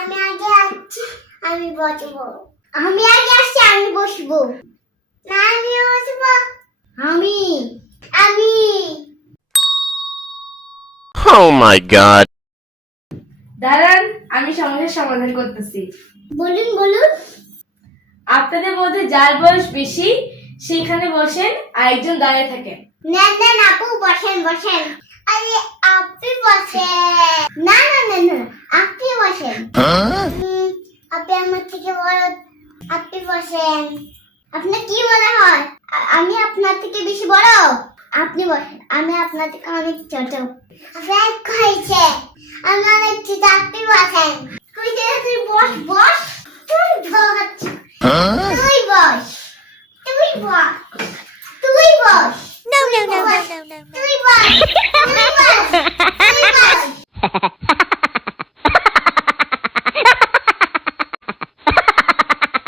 আমি আগে আসছি, আমি বসবো। আমি আগে আসছি, আমি বসবো। না, আমি বসবো। আমি আমি Oh my god. দাঁড়ান, আমি সমস্যার সমাধান করতেছি। বলুন বলুন। আপনাদের মধ্যে যার বয়স বেশি সেখানে বসেন, আর একজন দাঁড়িয়ে থাকেন। না না না, আপু বসেন বসেন। আরে আপনি বসেন। না না না না, আপনি বসেন। আপনি আমার থেকে বড়, আপনি বসেন। আপনার কি মনে হয় আমি আপনার থেকে বেশি বড়? আপনি বসেন, আমি আপনার থেকে অনেক ছোট। আপনার হয়েছে, আমি অনেক ছোট, আপনি বসেন।